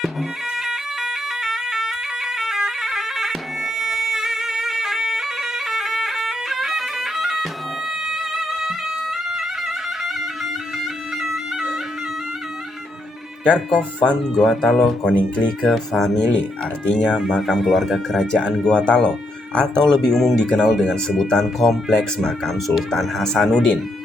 Kerkhof van Goatalo Koninklijke Familie, artinya makam keluarga kerajaan Goatalo, atau lebih umum dikenal dengan sebutan Kompleks Makam Sultan Hasanuddin.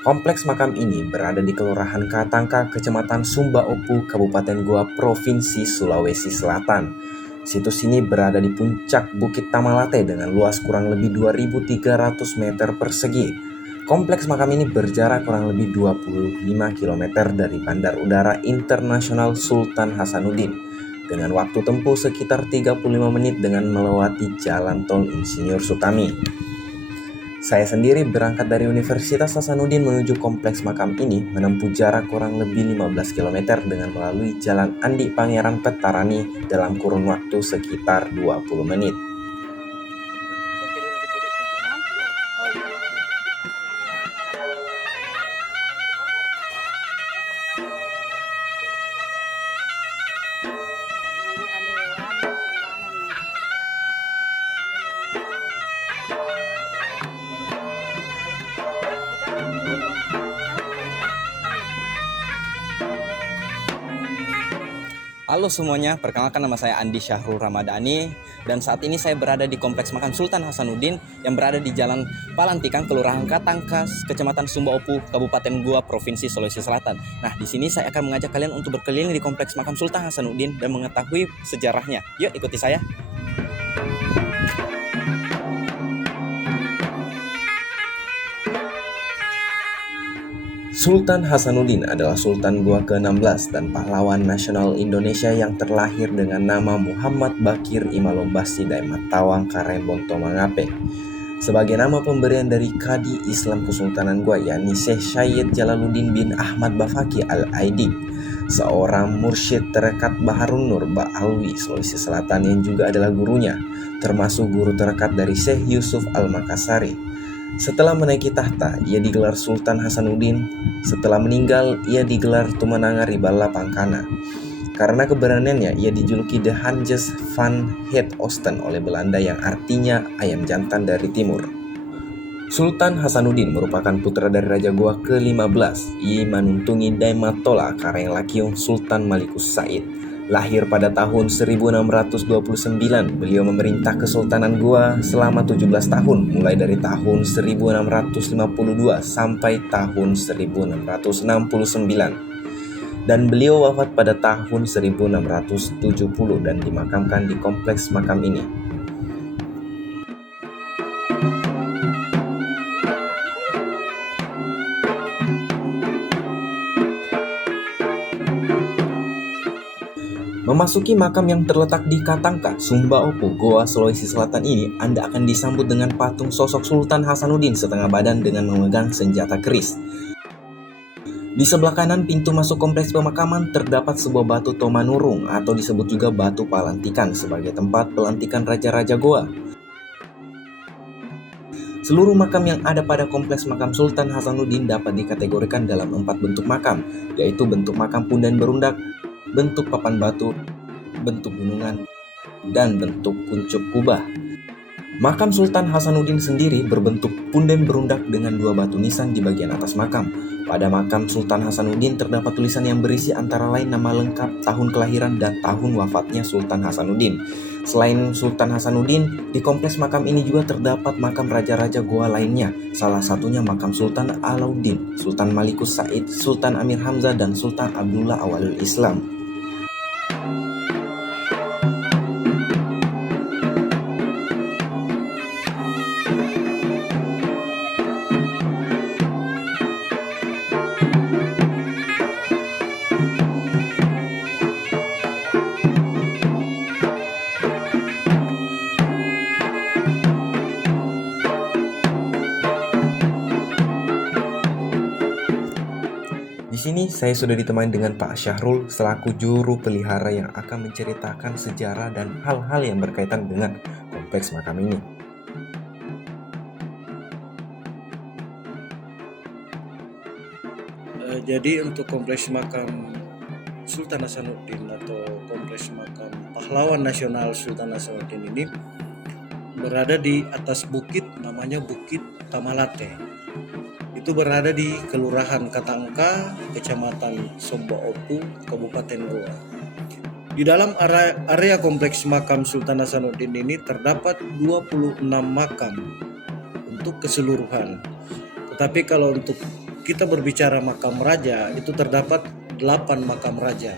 Kompleks makam ini berada di Kelurahan Katangka, Kecamatan Sumba Opu, Kabupaten Goa, Provinsi Sulawesi Selatan. Situs ini berada di puncak Bukit Tamalate dengan luas kurang lebih 2.300 meter persegi. Kompleks makam ini berjarak kurang lebih 25 km dari Bandar Udara Internasional Sultan Hasanuddin, dengan waktu tempuh sekitar 35 menit dengan melewati Jalan Tol Insinyur Sutami. Saya sendiri berangkat dari Universitas Hasanuddin menuju kompleks makam ini menempuh jarak kurang lebih 15 km dengan melalui Jalan Andi Pangeran Petarani dalam kurun waktu sekitar 20 menit. Halo semuanya, perkenalkan nama saya Andi Syahrul Ramadhani dan saat ini saya berada di Kompleks Makam Sultan Hasanuddin yang berada di Jalan Palantikan, Kelurahan Katangkas, Kecamatan Sumba Opu, Kabupaten Goa, Provinsi Sulawesi Selatan. Nah, di sini saya akan mengajak kalian untuk berkeliling di Kompleks Makam Sultan Hasanuddin dan mengetahui sejarahnya. Yuk ikuti saya. Sultan Hasanuddin adalah Sultan Goa ke-16 dan pahlawan nasional Indonesia yang terlahir dengan nama Muhammad Bakir Imalombasti Daimatawang Karembon Tomangape. Sebagai nama pemberian dari Kadi Islam Kesultanan Goa, yakni Syekh Syed Jalaluddin bin Ahmad Bafaki Al-Aidi, seorang mursyid terekat Baharun Nur Ba'alwi, Sulawesi Selatan yang juga adalah gurunya, termasuk guru terekat dari Syekh Yusuf Al-Makassari. Setelah menaiki tahta, ia digelar Sultan Hasanuddin. Setelah meninggal, ia digelar Tumananga Ribala Pangkana. Karena keberaniannya, ia dijuluki The Hanjes van Het Oosten oleh Belanda yang artinya ayam jantan dari timur. Sultan Hasanuddin merupakan putra dari Raja Goa ke-15, Imanuntungi Daimatola Karenglakiung Sultan Malikus Said. Lahir pada tahun 1629, beliau memerintah Kesultanan Goa selama 17 tahun, mulai dari tahun 1652 sampai tahun 1669. Dan beliau wafat pada tahun 1670 dan dimakamkan di kompleks makam ini. Memasuki makam yang terletak di Katangka, Sumba Opu, Goa, Sulawesi Selatan ini, Anda akan disambut dengan patung sosok Sultan Hasanuddin setengah badan dengan memegang senjata keris. Di sebelah kanan pintu masuk kompleks pemakaman terdapat sebuah batu tomanurung atau disebut juga batu palantikan sebagai tempat pelantikan raja-raja Goa. Seluruh makam yang ada pada kompleks makam Sultan Hasanuddin dapat dikategorikan dalam 4 bentuk makam, yaitu bentuk makam punden berundak, bentuk papan batu, bentuk gunungan, dan bentuk kuncup kubah. Makam Sultan Hasanuddin sendiri berbentuk punden berundak dengan 2 batu nisan di bagian atas makam. Pada makam Sultan Hasanuddin terdapat tulisan yang berisi antara lain nama lengkap, tahun kelahiran, dan tahun wafatnya Sultan Hasanuddin. Selain Sultan Hasanuddin, di kompleks makam ini juga terdapat makam raja-raja Goa lainnya. Salah satunya makam Sultan Alauddin, Sultan Malikus Said, Sultan Amir Hamzah, dan Sultan Abdullah Awalul Islam. Di sini saya sudah ditemani dengan Pak Syahrul selaku juru pelihara yang akan menceritakan sejarah dan hal-hal yang berkaitan dengan kompleks makam ini. Jadi untuk kompleks makam Sultan Hasanuddin atau kompleks makam pahlawan nasional Sultan Hasanuddin ini berada di atas bukit namanya Bukit Tamalate. Itu berada di Kelurahan Katangka, Kecamatan Somba Opu, Kabupaten Goa. Di dalam area kompleks makam Sultan Hasanuddin ini terdapat 26 makam untuk keseluruhan. Tetapi kalau untuk kita berbicara makam raja, itu terdapat 8 makam raja.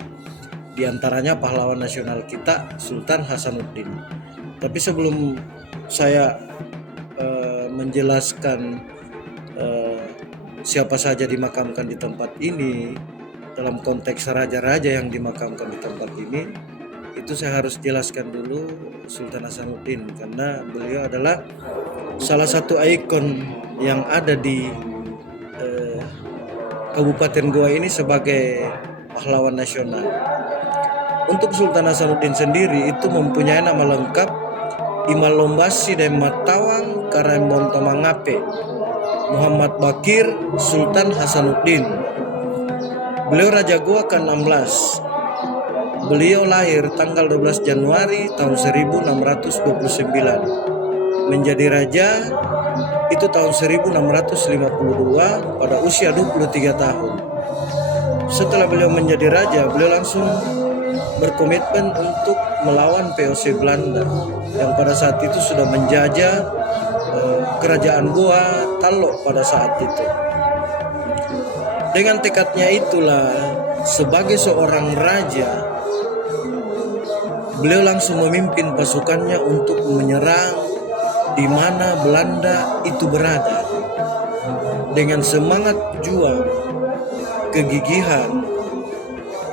Di antaranya pahlawan nasional kita Sultan Hasanuddin. Tapi sebelum saya menjelaskan siapa saja dimakamkan di tempat ini dalam konteks raja-raja yang dimakamkan di tempat ini, itu saya harus jelaskan dulu Sultan Hasanuddin, karena beliau adalah salah satu ikon yang ada di Kabupaten Goa ini sebagai pahlawan nasional. Untuk Sultan Hasanuddin sendiri itu mempunyai nama lengkap Imalombasi Daimat Tawang Karembon Tomangape Muhammad Bakir Sultan Hasanuddin. Beliau Raja Goa ke-16. Beliau lahir tanggal 12 Januari tahun 1629. Menjadi raja itu tahun 1652 pada usia 23 tahun. Setelah beliau menjadi raja, beliau langsung berkomitmen untuk melawan VOC Belanda yang pada saat itu sudah menjajah kerajaan Goa Talok pada saat itu. Dengan tekadnya itulah, sebagai seorang raja, beliau langsung memimpin pasukannya untuk menyerang di mana Belanda itu berada. Dengan semangat juang, kegigihan,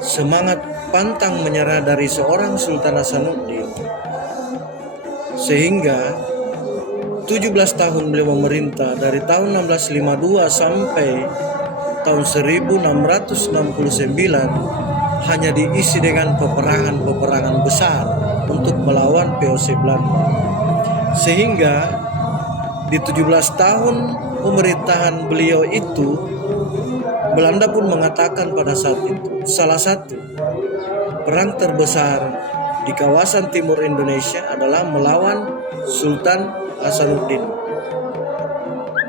semangat pantang menyerah dari seorang Sultan Hasanuddin, sehingga 17 tahun beliau memerintah dari tahun 1652 sampai tahun 1669 hanya diisi dengan peperangan-peperangan besar untuk melawan VOC Belanda. Sehingga di 17 tahun pemerintahan beliau itu, Belanda pun mengatakan pada saat itu salah satu perang terbesar di kawasan timur Indonesia adalah melawan Sultan Hasanuddin.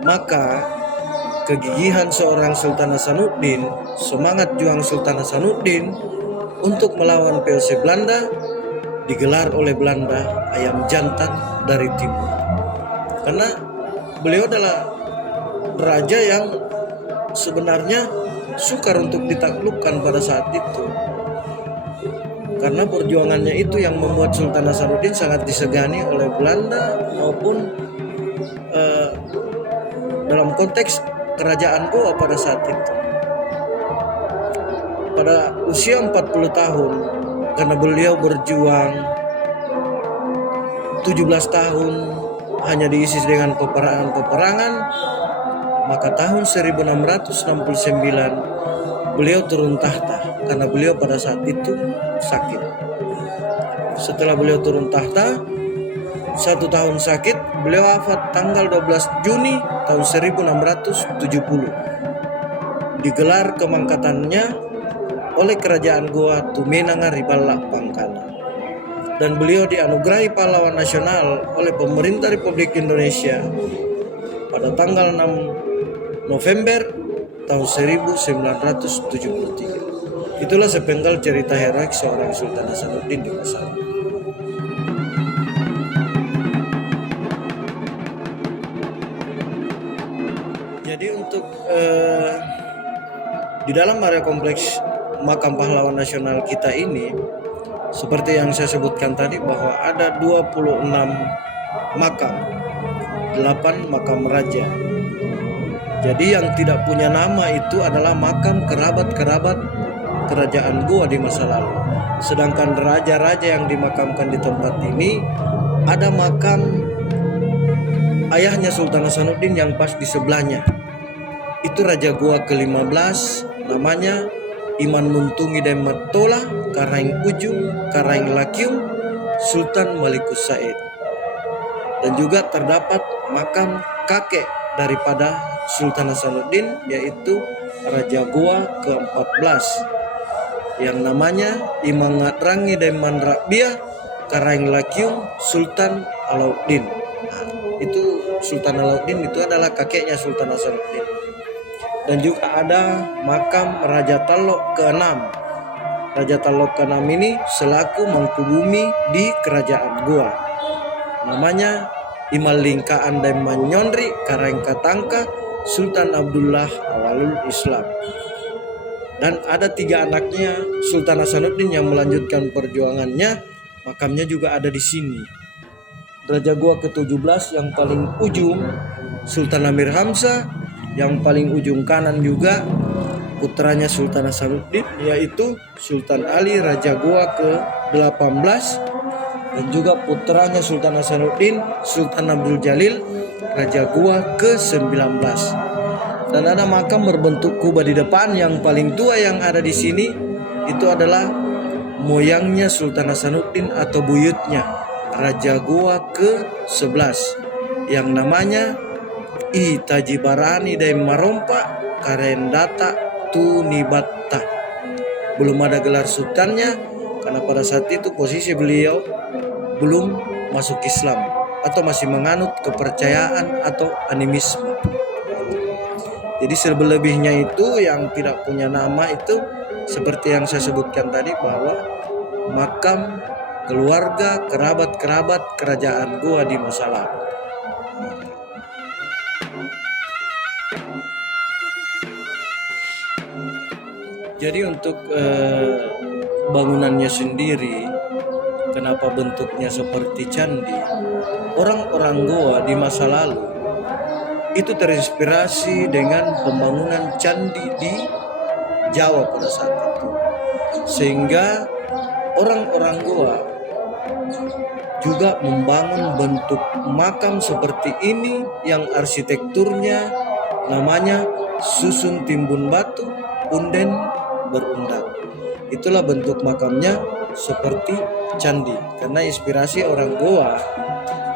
Maka kegigihan seorang Sultan Hasanuddin, semangat juang Sultan Hasanuddin untuk melawan VOC Belanda digelar oleh Belanda ayam jantan dari timur. Karena beliau adalah raja yang sebenarnya sukar untuk ditaklukkan pada saat itu. Karena perjuangannya itu yang membuat Sultan Hasanuddin sangat disegani oleh Belanda maupun dalam konteks kerajaan Goa pada saat itu. Pada usia 40 tahun, karena beliau berjuang 17 tahun hanya diisi dengan peperangan-peperangan, maka tahun 1669 beliau turun tahta karena beliau pada saat itu sakit. Setelah beliau turun tahta, 1 tahun sakit, beliau wafat tanggal 12 Juni tahun 1670. Digelar kemangkatannya oleh kerajaan Goa Tumenanga Ribala Pangkana. Dan beliau dianugerahi pahlawan nasional oleh pemerintah Republik Indonesia pada tanggal 6 November tahun 1973. Itulah sepenggal cerita heroik seorang Sultan Hasanuddin di masa lalu. Jadi untuk di dalam area kompleks makam pahlawan nasional kita ini, seperti yang saya sebutkan tadi bahwa ada 26 makam, 8 makam raja. Jadi yang tidak punya nama itu adalah makam kerabat-kerabat kerajaan Goa di masa lalu. Sedangkan raja-raja yang dimakamkan di tempat ini ada makam ayahnya Sultan Hasanuddin yang pas di sebelahnya. Itu Raja Goa ke-15, namanya Iman Muntungi Daimat Tola Karaeng Ujung Karaeng Lakium Sultan Malikus Said. Dan juga terdapat makam kakek daripada Sultan Hasanuddin, yaitu Raja Goa ke-14 yang namanya Imangatrangi Daiman Rabia Karaeng Lakiung Sultan Alauddin. Nah, itu Sultan Alauddin itu adalah kakeknya Sultan Hasanuddin. Dan juga ada makam Raja Talok ke-6. Raja Talok ke-6 ini selaku mangkubumi di kerajaan Goa. Namanya Imal Lingkaan Daiman Nyonri Karaeng Katangka Sultan Abdullah Awalul Islam. Dan ada 3 anaknya Sultan Hasanuddin yang melanjutkan perjuangannya, makamnya juga ada di sini. Raja Goa ke-17 yang paling ujung Sultan Amir Hamzah, yang paling ujung kanan juga putranya Sultan Hasanuddin yaitu Sultan Ali Raja Goa ke-18, dan juga putranya Sultan Hasanuddin Sultan Abdul Jalil Raja Goa ke-19. Dan ada makam berbentuk kubah di depan. Yang paling tua yang ada di sini itu adalah moyangnya Sultan Hasanuddin atau buyutnya Raja Goa ke-11 yang namanya I Tajibarani Daim Marompa Karendata Tunibatta. Belum ada gelar sultannya karena pada saat itu posisi beliau belum masuk Islam atau masih menganut kepercayaan atau animisme. Jadi selebihnya itu yang tidak punya nama itu seperti yang saya sebutkan tadi, bahwa makam keluarga kerabat-kerabat kerajaan Goa di masa lalu. Jadi untuk bangunannya sendiri, kenapa bentuknya seperti candi? Orang-orang Goa di masa lalu itu terinspirasi dengan pembangunan candi di Jawa pada saat itu, sehingga orang-orang Goa juga membangun bentuk makam seperti ini yang arsitekturnya namanya susun timbun batu punden berundak. Itulah bentuk makamnya seperti candi, karena inspirasi orang Goa.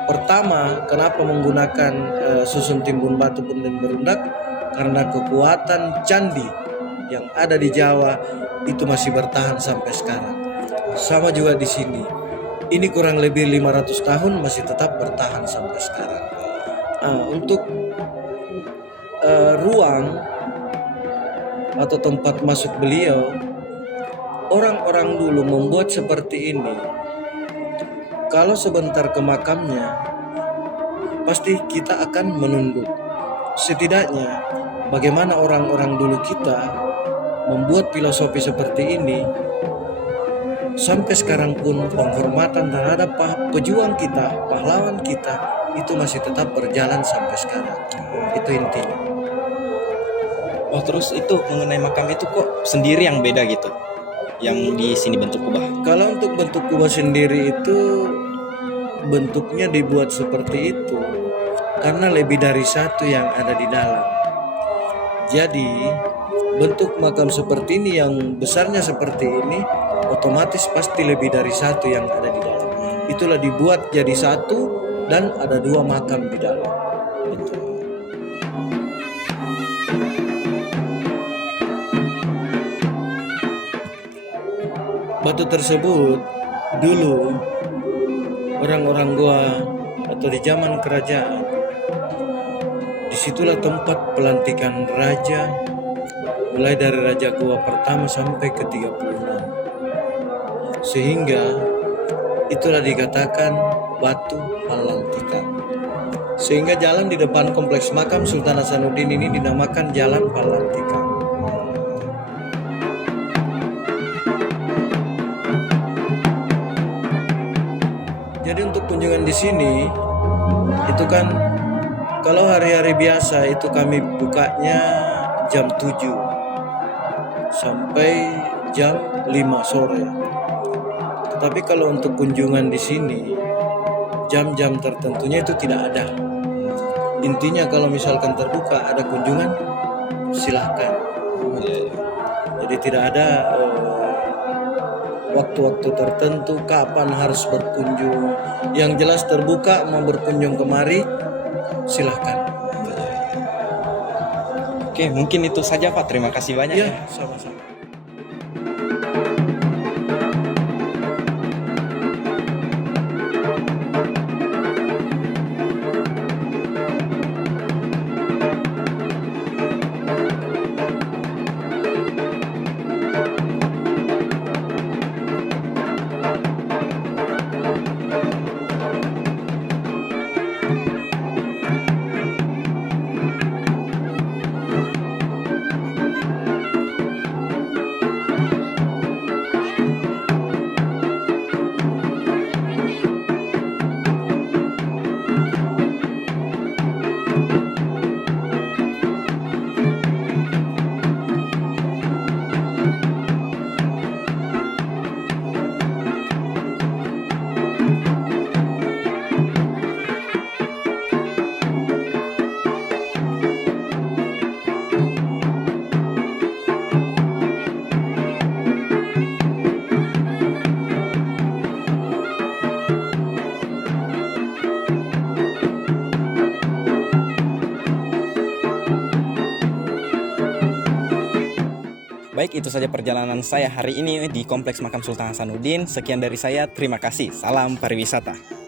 Pertama, kenapa menggunakan susun timbun batu punden berundak? Karena kekuatan candi yang ada di Jawa itu masih bertahan sampai sekarang. Sama juga di sini. Ini kurang lebih 500 tahun masih tetap bertahan sampai sekarang. Untuk ruang atau tempat masuk beliau, orang-orang dulu membuat seperti ini. Kalau sebentar ke makamnya, pasti kita akan menunduk. Setidaknya, bagaimana orang-orang dulu kita membuat filosofi seperti ini, sampai sekarang pun penghormatan terhadap pejuang kita, pahlawan kita, itu masih tetap berjalan sampai sekarang. Itu intinya. Oh, terus itu mengenai makam itu kok sendiri yang beda gitu, yang di sini bentuk kubah? Kalau untuk bentuk kubah sendiri itu bentuknya dibuat seperti itu karena lebih dari satu yang ada di dalam. Jadi bentuk makam seperti ini yang besarnya seperti ini, otomatis pasti lebih dari satu yang ada di dalam. Itulah dibuat jadi satu dan ada 2 makam di dalam. Itu. Batu tersebut dulu orang-orang Goa atau di zaman kerajaan, disitulah tempat pelantikan raja, mulai dari Raja Goa pertama sampai ke 36. Sehingga itulah dikatakan batu pelantikan. Sehingga jalan di depan kompleks makam Sultan Hasanuddin ini dinamakan Jalan Pelantikan. Jadi untuk kunjungan di sini itu kan kalau hari-hari biasa itu kami bukanya jam 7 sampai jam 5 sore. Tetapi kalau untuk kunjungan di sini jam-jam tertentunya itu tidak ada. Intinya kalau misalkan terbuka ada kunjungan, silahkan. Jadi tidak ada waktu-waktu tertentu kapan harus berkunjung. Yang jelas terbuka, mau berkunjung kemari, silahkan. Oke, mungkin itu saja Pak. Terima kasih banyak. Ya, sama-sama. Baik, itu saja perjalanan saya hari ini di Kompleks Makam Sultan Hasanuddin. Sekian dari saya, terima kasih. Salam pariwisata.